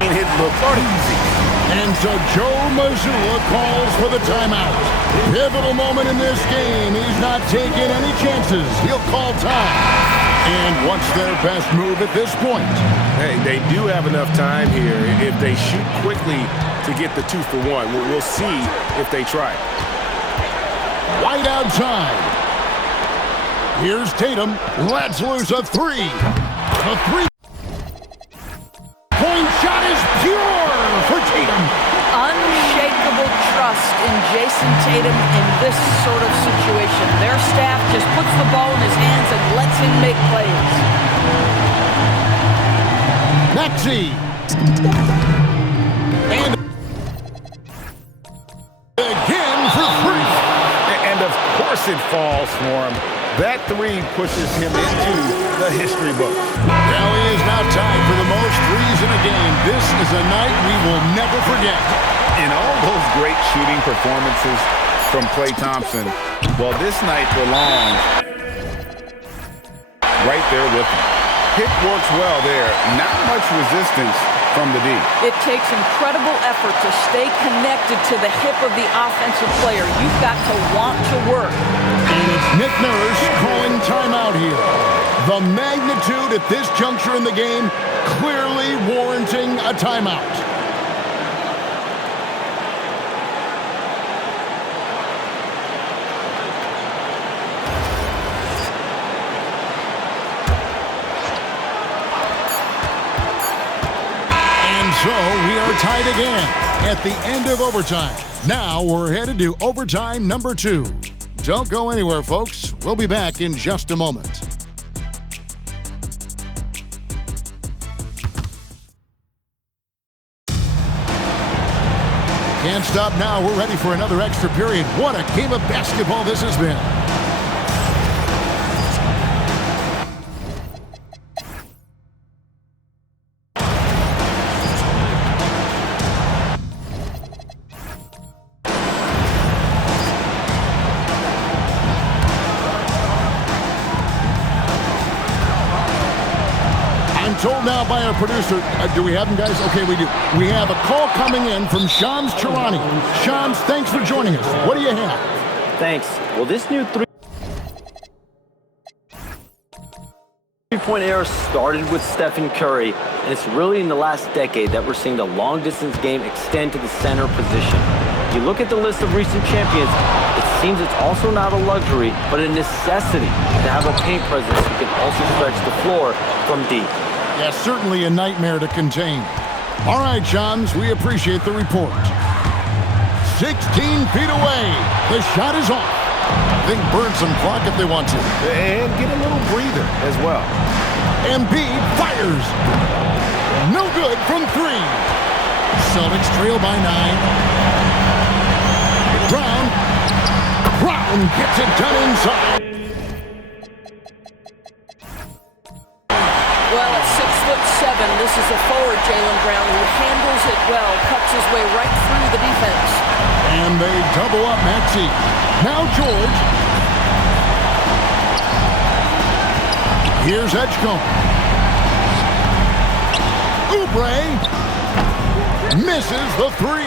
It looks easy. And so Joe Mazzulla calls for the timeout. Pivotal moment in this game. He's not taking any chances. He'll call time. And what's their best move at this point? Hey, they do have enough time here if they shoot quickly to get the 2-for-1. We'll see if they try. White outside. Here's Tatum. Lets loose a three. The three-point shot is pure for Tatum. Unshakable trust in Jason Tatum in this sort of situation. Their staff just puts the ball in his hands and lets him make plays. Maxey. And again for three. And of course it falls for him. That three pushes him into the history book. Well, he is now tied for the most threes in a game. This is a night we will never forget. In all those great shooting performances from Klay Thompson, well, this night belongs right there with him. Pick works well there. Not much resistance from the D. It takes incredible effort to stay connected to the hip of the offensive player. You've got to want to work. And it's Nick Nurse calling timeout here. The magnitude at this juncture in the game clearly warranting a timeout. So we are tied again at the end of overtime. Now we're headed to overtime number 2. Don't go anywhere, folks. We'll be back in just a moment. Can't stop now. We're ready for another extra period. What a game of basketball this has been. Told now by our producer, do we have him, guys? Okay, we do. We have a call coming in from Shams Charania. Shams, thanks for joining us. What do you have? Thanks. Well, this new three-point era started with Stephen Curry, and it's really in the last decade that we're seeing the long-distance game extend to the center position. You look at the list of recent champions, it seems it's also not a luxury, but a necessity to have a paint presence who can also stretch the floor from deep. Yeah, certainly a nightmare to contain. All right, Shams, we appreciate the report. 16 feet away. The shot is off. I think burn some clock if they want to. And get a little breather as well. Embiid fires. No good from 3. Celtics trail by 9. Brown gets it done inside. Well, at 6'7", this is a forward, Jaylen Brown, who handles it well, cuts his way right through the defense. And they double up Maxey. Now George. Here's Edgecombe. Oubre misses the 3.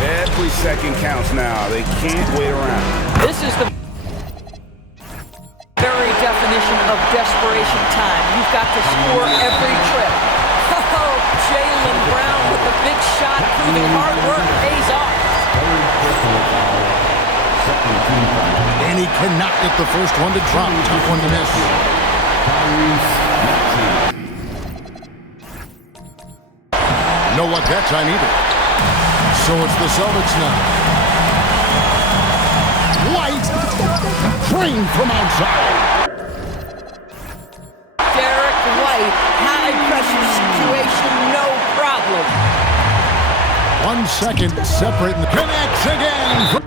Every second counts now. They can't wait around. This is the very definition of desperation time. You've got to score every trip. Oh, Jaylen Brown with the big shot, proving hard work pays off. And he cannot get the first one to drop. Tough one to miss. No luck that time either. So it's the Celtics now. White, framed from outside. Derek White, high pressure situation, no problem. 1 second separating the connects again.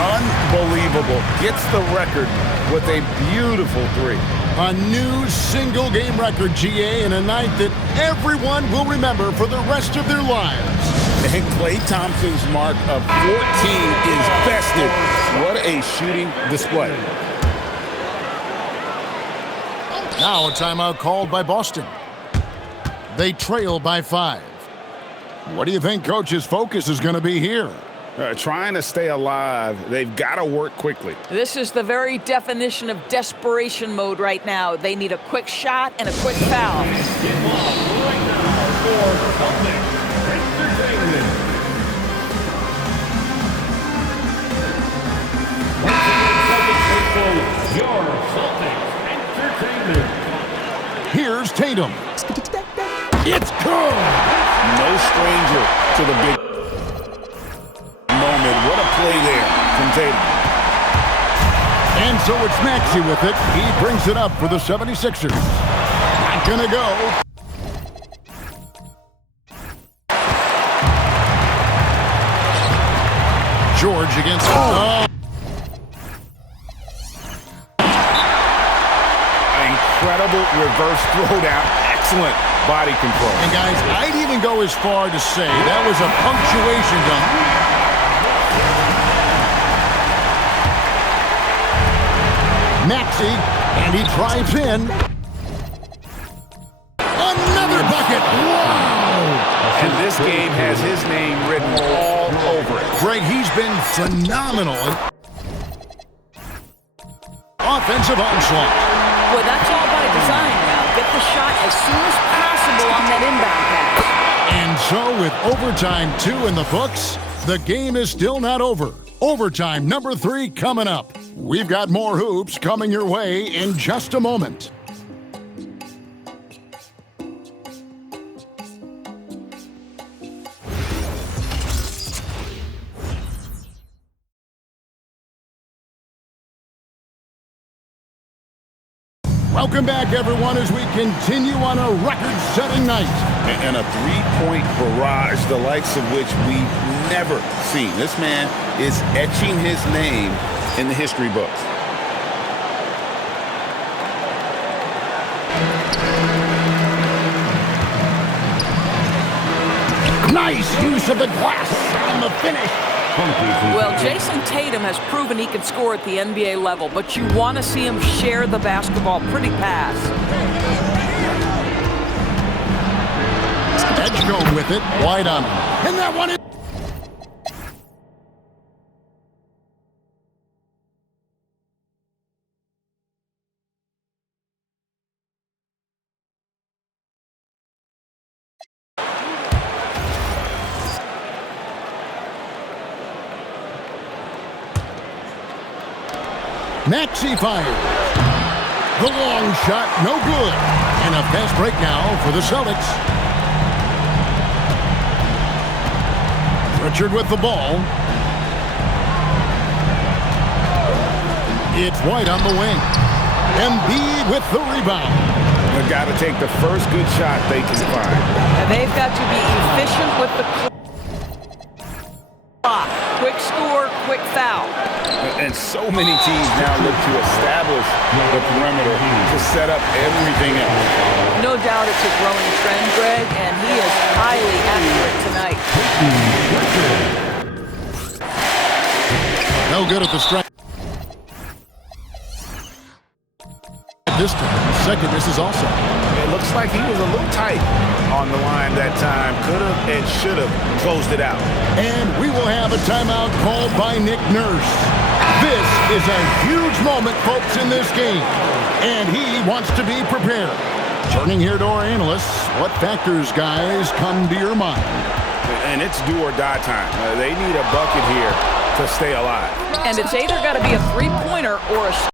Unbelievable. Gets the record with a beautiful 3. A new single-game record, GA, in a night that everyone will remember for the rest of their lives. And Klay Thompson's mark of 14 is bested. What a shooting display. Now a timeout called by Boston. They trail by 5. What do you think Coach's focus is going to be here? Trying to stay alive. They've got to work quickly. This is the very definition of desperation mode right now. They need a quick shot and a quick foul. Here's Tatum. It's good. No stranger to the big moment. What a play there from Tatum. And so it's Maxey with it. He brings it up for the 76ers. Not gonna go. George against... Incredible reverse throwdown. Excellent body control. And guys, I'd even go as far to say that was a punctuation dunk. Maxey, and he drives in. Another bucket. Wow! And this game has his name written all over it. Greg, he's been phenomenal. Offensive onslaught. Boy, that's all by design now. Get the shot as soon as possible on that inbound pass. And so with overtime 2 in the books, the game is still not over. Overtime number 3 coming up. We've got more hoops coming your way in just a moment. Welcome back, everyone, as we continue on a record-setting night. And a three-point barrage, the likes of which we've never seen. This man is etching his name in the history books. Nice use of the glass on the finish. Well, Jason Tatum has proven he can score at the NBA level, but you want to see him share the basketball. Pretty pass. Edgecombe with it, wide on him. And that one is... Maxey fires. The long shot, no good. And a fast break now for the Celtics. Richard with the ball. It's White on the wing. Embiid with the rebound. They've got to take the first good shot they can find. And they've got to be efficient with the clock. Quick score, quick foul. And so many teams now look to establish the perimeter to set up everything else. No doubt it's a growing trend, Greg, and he is highly accurate tonight. No good at the strike. This time, second misses also. It looks like he was a little tight on the line that time. Could have and should have closed it out. And we will have a timeout called by Nick Nurse. This is a huge moment, folks, in this game. And he wants to be prepared. Turning here to our analysts, what factors, guys, come to your mind? And it's do or die time. They need a bucket here to stay alive. And it's either got to be a three-pointer or a score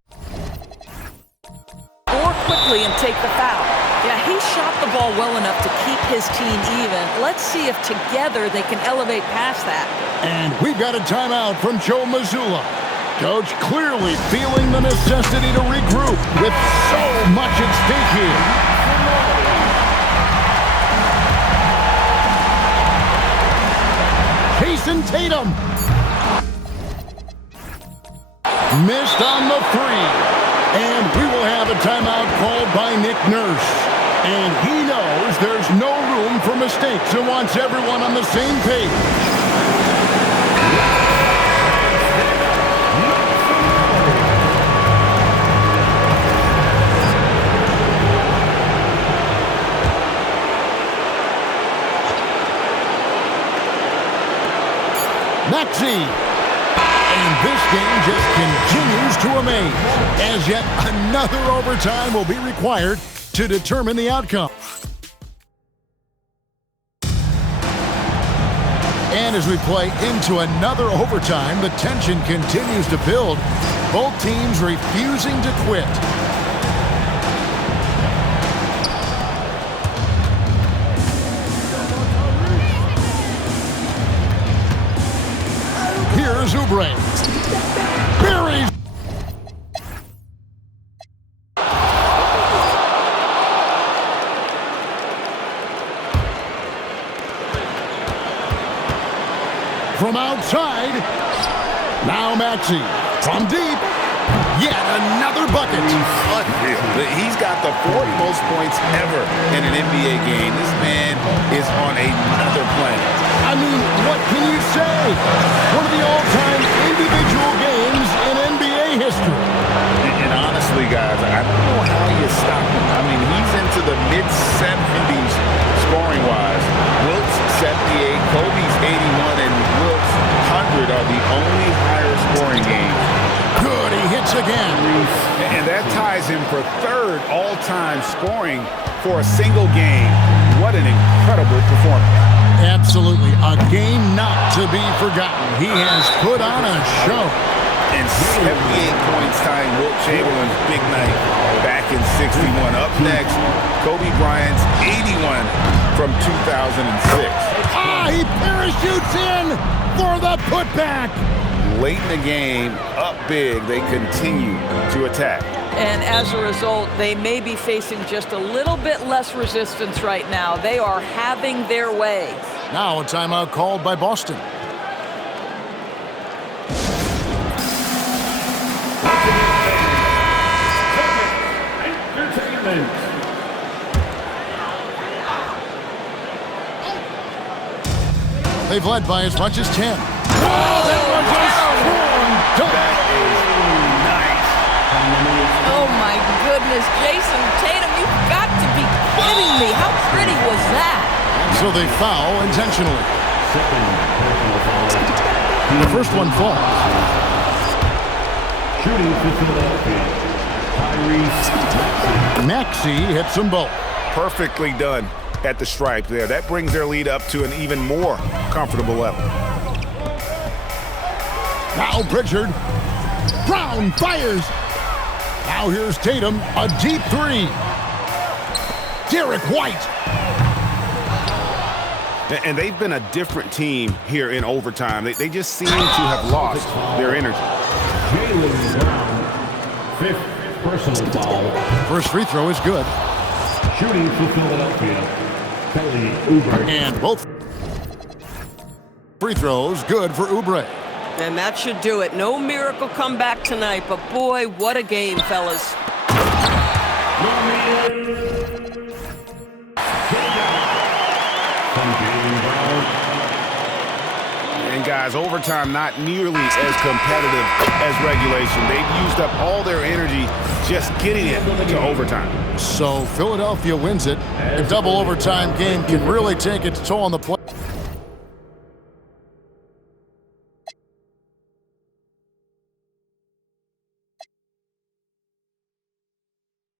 quickly and take the foul. Yeah, he shot the ball well enough to keep his team even. Let's see if together they can elevate past that. And we've got a timeout from Joe Mazzulla. Coach clearly feeling the necessity to regroup with so much at stake here. Jason Tatum. Missed on the 3. And we will have a timeout Alexa wants everyone on the same page. Maxey. And this game just continues to amaze, as yet another overtime will be required to determine the outcome. And as we play into another overtime, the tension continues to build. Both teams refusing to quit. Here's Oubre. Buries. From outside. Now Maxey. From deep. Yet another bucket. He's got the fourth most points ever in an NBA game. This man is on another planet. I mean, what can you say? One of the all-time individual games in NBA history. And honestly, guys, I don't know how you stop him. I mean, he's into the mid-70s scoring-wise. Wilt's 78, Kobe's 81, and Wilt's 100 are the only higher scoring games. Good, he hits again. And that ties him for third all-time scoring for a single game. What an incredible performance. Absolutely, a game not to be forgotten. He has put on a show. And 78 points tying Wilt Chamberlain's big night back in '61. Up next, Kobe Bryant's 81 from 2006. He parachutes in for the putback. Late in the game, up big, they continue to attack. And as a result, they may be facing just a little bit less resistance right now. They are having their way. Now a timeout called by Boston. They've led by as much as 10. Oh, that was a strong dunk. That is nice. Oh, my goodness. Jason Tatum, you've got to be kidding me. How pretty was that? So they foul intentionally. The first one falls. Shooting for Philadelphia, Tyrese Maxey hits them both. Perfectly done at the stripe there. That brings their lead up to an even more comfortable level. Now Pritchard. Brown fires. Now here's Tatum, a deep three. Derek White. And they've been a different team here in overtime. They just seem to have lost their energy. Jaylen Brown, fifth personal foul. First free throw is good. Shooting for Philadelphia, Kelly Oubre. And both free throws good for Oubre. And that should do it. No miracle comeback tonight, but boy, what a game, fellas. And guys, overtime not nearly as competitive as regulation. They've used up all their energy just getting it to overtime. So Philadelphia wins it. A double overtime game can really take its toll on the play.